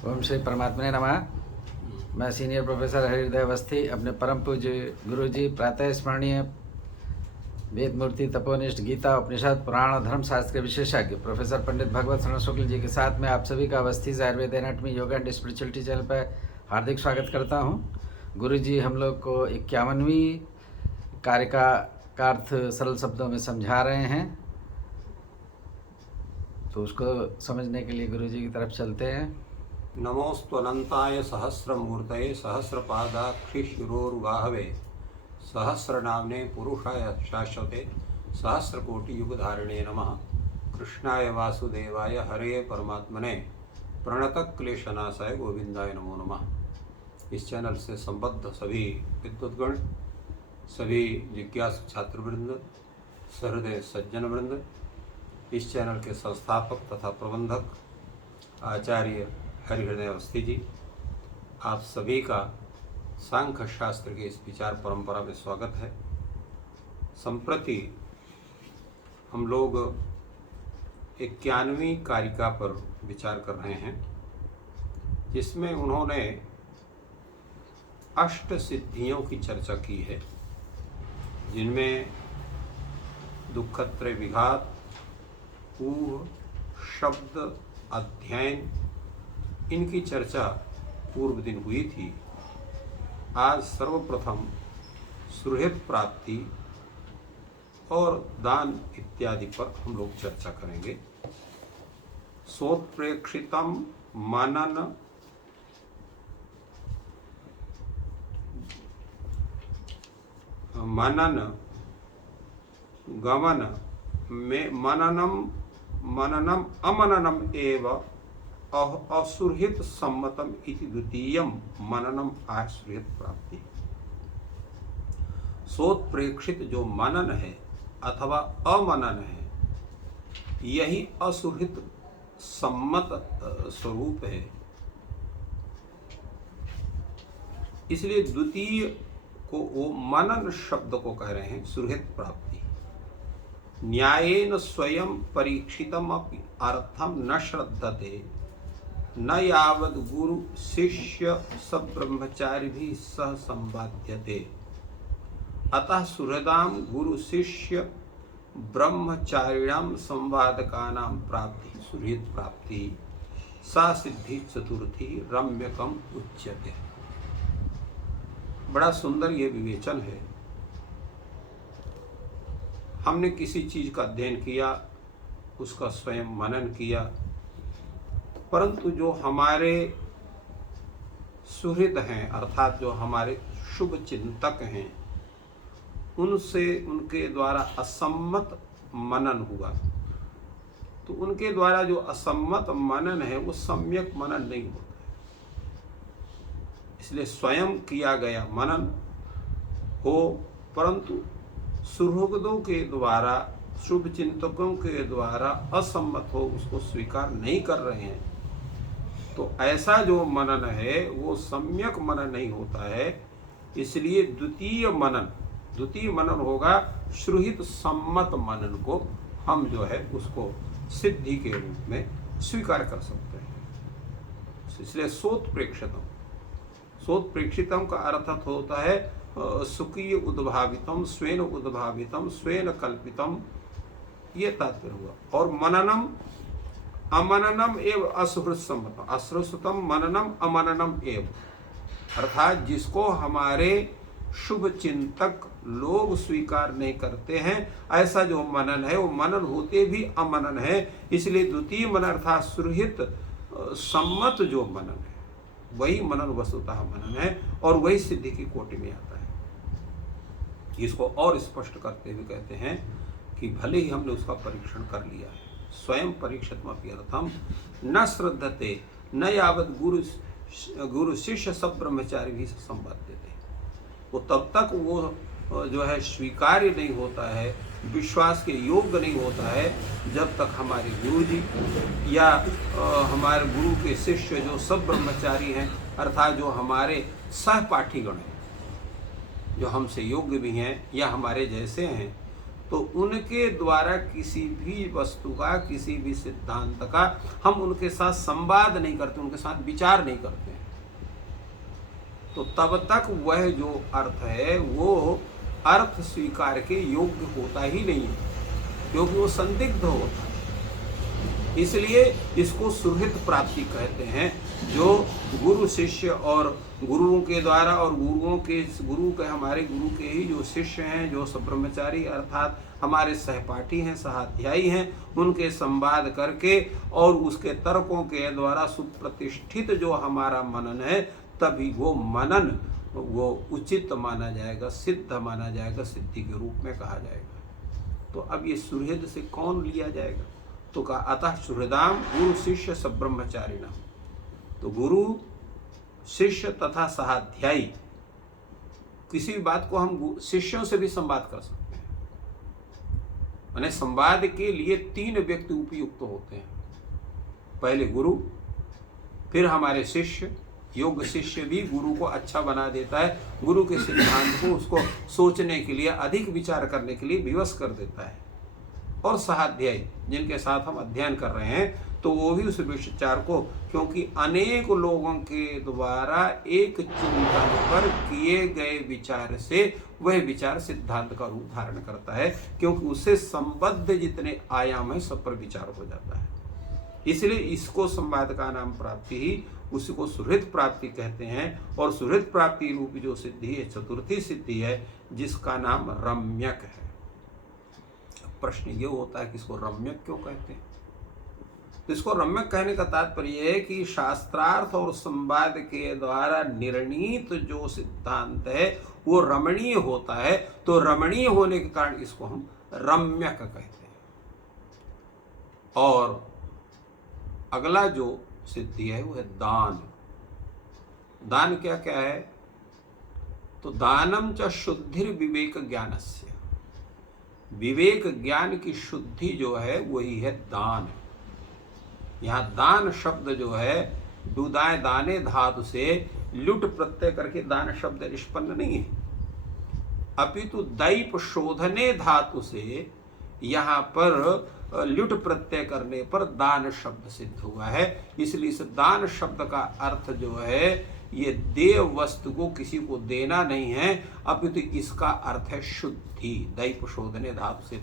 ओम श्री परमात्मने नमः। मैं सीनियर प्रोफेसर हरिहृदय अवस्थी अपने परम पूज्य गुरु जी प्रातः स्मरणीय वेद मूर्ति तपोनिष्ठ गीता उपनिषद पुराण और धर्म शास्त्र के विशेषज्ञ प्रोफेसर पंडित भगवत शरण शुक्ल जी के साथ में आप सभी का Awasthi Ayurveda anatomy yoga and spirituality channel पर हार्दिक स्वागत करता हूं। गुरु जी हम लोग को 51वीं कारिका का अर्थ सरल शब्दों में समझा रहे हैं, तो उसको समझने के लिए गुरु जी की तरफ चलते हैं। नमोस्तनंताय सहस्रमूर्तये सहस्रपादाक्षिशिरोरुबाहवे सहस्रनाम्ने पुरुषाय शाश्वते सहस्रकोटियुगधारिणे नमः। कृष्णाय वासुदेवाय हरे परमात्मने प्रणतक्लेशनाशाय गोविंदाय नमो नमः। इस चैनल से संबद्ध सभी विद्वद्गण, सभी जिज्ञासु छात्रवृंद, सहृदय सज्जन वृंद, इस चैनल के संस्थापक तथा प्रबंधक आचार्य हरिहृदय अवस्थी जी, आप सभी का सांख्य शास्त्र के इस विचार परंपरा में स्वागत है। संप्रति हम लोग 51वीं कारिका पर विचार कर रहे हैं, जिसमें उन्होंने अष्ट सिद्धियों की चर्चा की है, जिनमें दुःखत्रय विघात, ऊह, शब्द, अध्ययन, इनकी चर्चा पूर्व दिन हुई थी। आज सर्वप्रथम सुहृद प्राप्ति और दान इत्यादि पर हम लोग चर्चा करेंगे। सोत्प्रेक्षितम मनन गमन में मननम अमननम एव असुरहित सम्मतम इति द्वितीयम मननम आसुरहित प्राप्ति। सोत्प्रेक्षित जो मनन है अथवा अमनन है, यही असुरहित सम्मत स्वरूप है। इसलिए द्वितीय को वो मनन शब्द को कह रहे हैं सुरहित प्राप्ति। न्यायेन स्वयं परीक्षितम अपि अर्थम न श्रद्धते न यावद गुरु शिष्य सब ब्रह्मचारी भी सह संवाद्यते। अतः सुहृदाम गुरु शिष्य ब्रह्मचारिणाम संवादकानाम प्राप्ति सुहृद प्राप्ति सा सिद्धि चतुर्थी रम्यकम उच्यते। बड़ा सुंदर ये विवेचन है। हमने किसी चीज का अध्ययन किया, उसका स्वयं मनन किया, परंतु जो हमारे सुहृद हैं अर्थात जो हमारे शुभ चिंतक हैं, उनसे उनके द्वारा असम्मत मनन हुआ, तो उनके द्वारा जो असम्मत मनन है वो सम्यक मनन नहीं होता है। इसलिए स्वयं किया गया मनन हो, परंतु सुहृदों के द्वारा, शुभ चिंतकों के द्वारा असम्मत हो, उसको स्वीकार नहीं कर रहे हैं, तो ऐसा जो मनन है वो सम्यक मनन नहीं होता है। इसलिए द्वितीय मनन होगा श्रुहित सम्मत मनन को हम जो है उसको सिद्धि के रूप में स्वीकार कर सकते हैं। इसलिए सोत्प्रेक्षितम का अर्थ होता है सुकीय उद्भावितम, स्वेन उद्भावितम, स्वेन कल्पितम, ये तात्पर्य हुआ। और मननम अमननम एव असुहृत सम्मतम, असुहृतम मननम अमननम एव, अर्थात जिसको हमारे शुभ चिंतक लोग स्वीकार नहीं करते हैं, ऐसा जो मनन है वो मनन होते भी अमनन है। इसलिए द्वितीय मनन अर्थात सुहृत सम्मत जो मनन है, वही मनन वस्तुतः मनन है और वही सिद्धि की कोटि में आता है। इसको और स्पष्ट करते हुए कहते हैं कि भले ही हमने उसका परीक्षण कर लिया है, स्वयं परीक्षितमप्यर्थम न श्रद्धते न यावत गुरु शिष्य सब ब्रह्मचारी भी संवाद्यते, वो तब तक वो जो है स्वीकार्य नहीं होता है, विश्वास के योग्य नहीं होता है, जब तक हमारे गुरु जी या हमारे गुरु के शिष्य जो सब ब्रह्मचारी हैं, अर्थात जो हमारे सहपाठीगण हैं, जो हमसे योग्य भी हैं या हमारे जैसे हैं, तो उनके द्वारा किसी भी वस्तु का, किसी भी सिद्धांत का हम उनके साथ संवाद नहीं करते, उनके साथ विचार नहीं करते हैं। तो तब तक वह जो अर्थ है वो अर्थ स्वीकार के योग्य होता ही नहीं है, क्योंकि वो संदिग्ध होता है। इसलिए इसको सुहृद प्राप्ति कहते हैं, जो गुरु शिष्य और गुरुओं के द्वारा और हमारे गुरु के ही जो शिष्य हैं, जो सब ब्रह्मचारी अर्थात हमारे सहपाठी हैं, सहाध्यायी हैं, उनके संवाद करके और उसके तर्कों के द्वारा सुप्रतिष्ठित जो हमारा मनन है, तभी वो मनन वो उचित माना जाएगा, सिद्ध माना जाएगा, सिद्धि के रूप में कहा जाएगा। तो अब ये सुहृद से कौन लिया जाएगा? तो कहा अतः सुहृदाम गुरु शिष्य सब ब्रह्मचारिणाम। तो गुरु शिष्य तथा सहाध्यायी, किसी भी बात को हम शिष्यों से भी संवाद कर सकते हैं। माने संवाद के लिए 3 व्यक्ति उपयुक्त होते हैं, पहले गुरु, फिर हमारे शिष्य। योग्य शिष्य भी गुरु को अच्छा बना देता है, गुरु के सिद्धांत को उसको सोचने के लिए, अधिक विचार करने के लिए विवश कर देता है। और सहाध्यायी, जिनके साथ हम अध्ययन कर रहे हैं, तो वो भी उस विचार को, क्योंकि अनेक लोगों के द्वारा एक चिंतन पर किए गए विचार से वह विचार सिद्धांत का रूप धारण करता है, क्योंकि उससे संबद्ध जितने आयाम है सब पर विचार हो जाता है। इसलिए इसको संवाद का नाम प्राप्ति ही, उसी को सुहृद प्राप्ति कहते हैं। और सुहृद प्राप्ति रूप जो सिद्धि है, चतुर्थी सिद्धि है, जिसका नाम रम्यक है। प्रश्न ये होता है कि इसको रम्यक क्यों कहते हैं? तो इसको रम्यक कहने का तात्पर्य है कि शास्त्रार्थ और संवाद के द्वारा निर्णीत जो सिद्धांत है वो रमणीय होता है। तो रमणीय होने के कारण इसको हम रम्यक कहते हैं। और अगला जो सिद्धि है वो है दान। दान क्या क्या है? तो दानम च शुद्धिर विवेक ज्ञानस्य, विवेक ज्ञान की शुद्धि जो है वही है दान। यहाँ दान शब्द जो है दुदाए दाने धातु से लुट प्रत्यय करके दान शब्द निष्पन्न नहीं है, अपितु दैप शोधने धातु से यहाँ पर लुट प्रत्यय करने पर दान शब्द सिद्ध हुआ है। इसलिए इस दान शब्द का अर्थ जो है ये देव वस्तु को किसी को देना नहीं है, अपितु इसका अर्थ है शुद्धि। दैप शोधने धातु से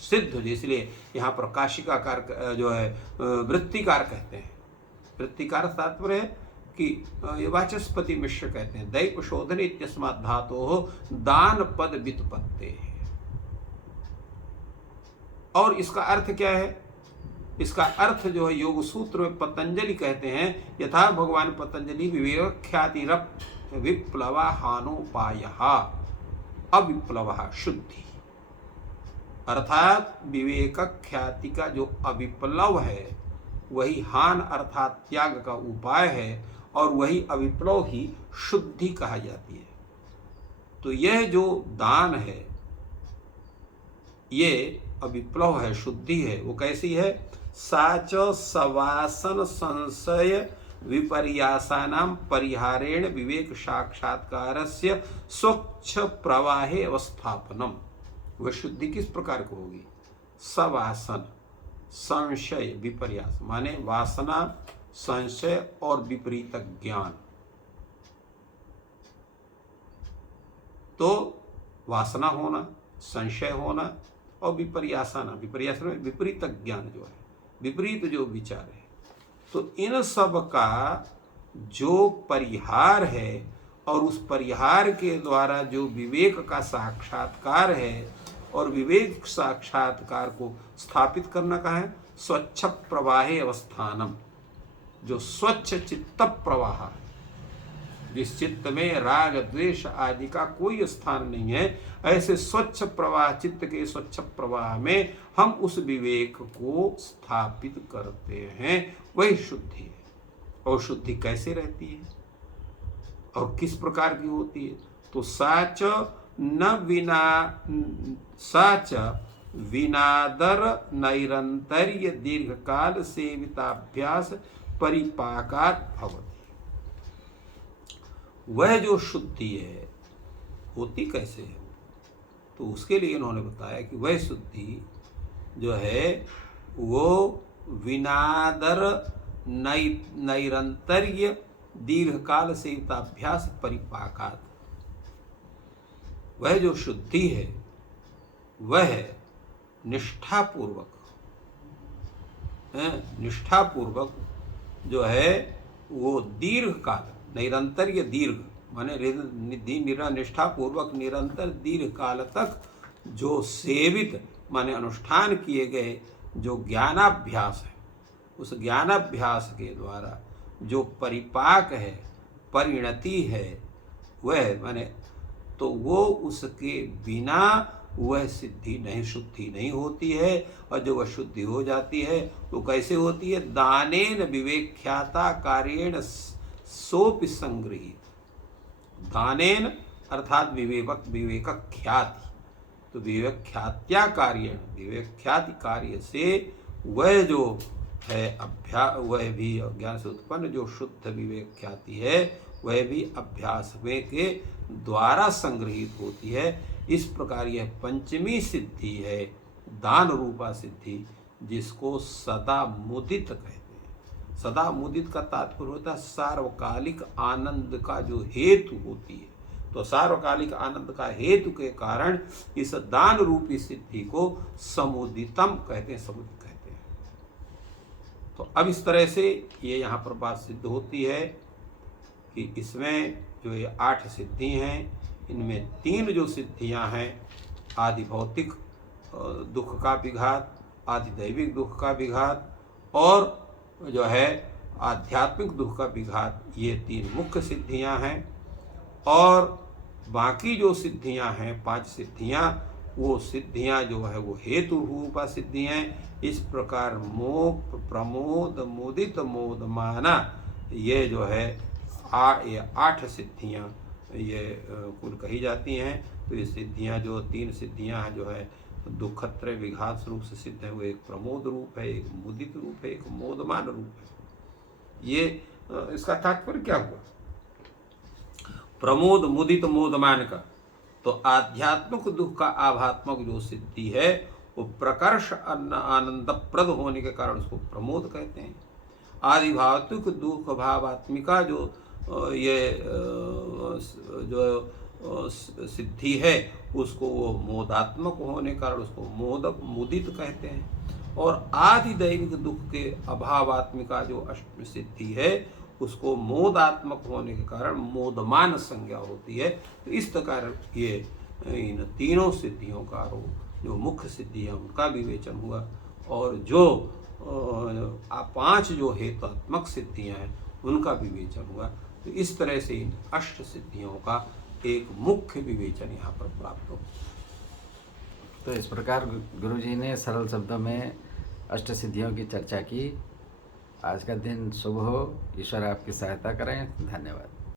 सिद्ध, इसलिए यहाँ पर काशिकाकार जो है वृत्तिकार कहते हैं। वृत्तिकार तात्पर्य है कि ये वाचस्पति मिश्र कहते हैं दैप शोधने इत्यस्मात् धातोः दान पद व्युत्पत्ते। और इसका अर्थ क्या है? इसका अर्थ जो है योग सूत्र में पतंजलि कहते हैं, यथा भगवान पतंजलि विवेक ख्यातिरप विप्लवा हानोपायः अविप्लवः शुद्धि, अर्थात विवेक ख्याति का जो अविप्लव है वही हान अर्थात त्याग का उपाय है, और वही अविप्लव ही शुद्धि कहा जाती है। तो यह जो दान है ये अविप्लव है, शुद्धि है। वो कैसी है? साच सवासन संशय विपर्यासानाम परिहारेण विवेक साक्षात्कारस्य स्वच्छ प्रवाहे अवस्थापनम। वह शुद्धि किस प्रकार की होगी? सवासन, संशय, विपर्यास माने वासना, संशय और विपरीत ज्ञान। तो वासना होना, संशय होना और विपर्यासाना, विपर्यास में विपरीत ज्ञान जो है, विपरीत जो विचार है। तो इन सब का जो परिहार है और उस परिहार के द्वारा जो विवेक का साक्षात्कार है, और विवेक साक्षात्कार को स्थापित करना का है स्वच्छ प्रवाहे अवस्थानम। जो स्वच्छ चित्त प्रवाह, जिस चित्त में राग द्वेष आदि का कोई स्थान नहीं है, ऐसे स्वच्छ प्रवाह, चित्त के स्वच्छ प्रवाह में हम उस विवेक को स्थापित करते हैं, वही शुद्धि है। और शुद्धि कैसे रहती है और किस प्रकार की होती है? तो साच विनादर नैरंतर्य दीर्घकाल सेविताभ्यास परिपाकात् भवति। वह जो शुद्धि है होती कैसे है? तो उसके लिए इन्होंने बताया कि वह शुद्धि जो है वो विनादर नैरंतर्य दीर्घकाल सेविताभ्यास परिपाकात, वह जो शुद्धि है वह निष्ठापूर्वक जो है वो दीर्घ काल, निरंतर दीर्घ माने निष्ठापूर्वक निरंतर दीर्घ काल तक जो सेवित माने अनुष्ठान किए गए जो ज्ञानाभ्यास है, उस ज्ञानाभ्यास के द्वारा जो परिपाक है, परिणति है, वह माने तो वो उसके बिना वह सिद्धि नहीं, शुद्धि नहीं होती है। और जो वह शुद्धि हो जाती है वो कैसे होती है? दानेन विवेख्याता कार्येण सोपि संगृहीत, दानेन अर्थात विवेक ख्याति, तो विवेक ख्यात्या कार्येण, विवेक ख्याति कार्य से वह जो है वह भी ज्ञान से उत्पन्न जो शुद्ध विवेक ख्याति है वह भी अभ्यास में के द्वारा संग्रहित होती है। इस प्रकार यह पंचमी सिद्धि है, दान रूपा सिद्धि, जिसको सदा मुदित कहते हैं। सदा मुदित का तात्पर्य होता है सार्वकालिक आनंद का जो हेतु होती है। तो सार्वकालिक आनंद का हेतु के कारण इस दान रूपी सिद्धि को समुदितम कहते हैं, समुदित कहते हैं। तो अब इस तरह से ये यहाँ पर बात सिद्ध होती है कि इसमें जो ये 8 सिद्धि हैं, इनमें 3 जो सिद्धियां हैं, आदि भौतिक दुख का विघात, आदि दैविक दुख का विघात और जो है आध्यात्मिक दुख का विघात, ये 3 मुख्य सिद्धियां हैं। और बाकी जो सिद्धियां हैं 5 सिद्धियां, वो सिद्धियां जो है वो हेतु रूपा सिद्धियां हैं। इस प्रकार मोक्ष, प्रमोद, मुदित, मोदमाना, ये जो है ये 8 सिद्धियां ये कुल कही जाती हैं। तो ये सिद्धियां जो 3 सिद्धियां हैं जो है दुखत्रय विघात रूप से सिद्ध है, वो एक प्रमोद रूप है, एक मुदित रूप है, एक मोदमान रूप है। ये इसका तात्पर्य क्या हुआ? प्रमोद, मुदित, मोदमान का तो आध्यात्मिक दुख का आभात्मक जो सिद्धि है वो प्रकर्ष आनंदप्रद होने के कारण उसको प्रमोद कहते हैं। आदि भौतिक दुख भावात्मिका जो ये जो सिद्धि है उसको वो मोदात्मक होने के कारण उसको मुदित कहते हैं। और आदि दैविक दुख के अभावात्मिका जो अष्टमी सिद्धि है उसको मोदात्मक होने के कारण मोदमान संज्ञा होती है। तो इस प्रकार ये इन 3 सिद्धियों का जो मुख्य सिद्धि है उनका विवेचन हुआ, और जो 5 जो हेतुत्मक सिद्धियां हैं उनका विवेचन हुआ। तो इस तरह से इन 8 सिद्धियों का एक मुख्य विवेचन यहाँ पर प्राप्त हो। तो इस प्रकार गुरुजी ने सरल शब्दों में 8 सिद्धियों की चर्चा की। आज का दिन शुभ हो, ईश्वर आपकी सहायता करें। धन्यवाद।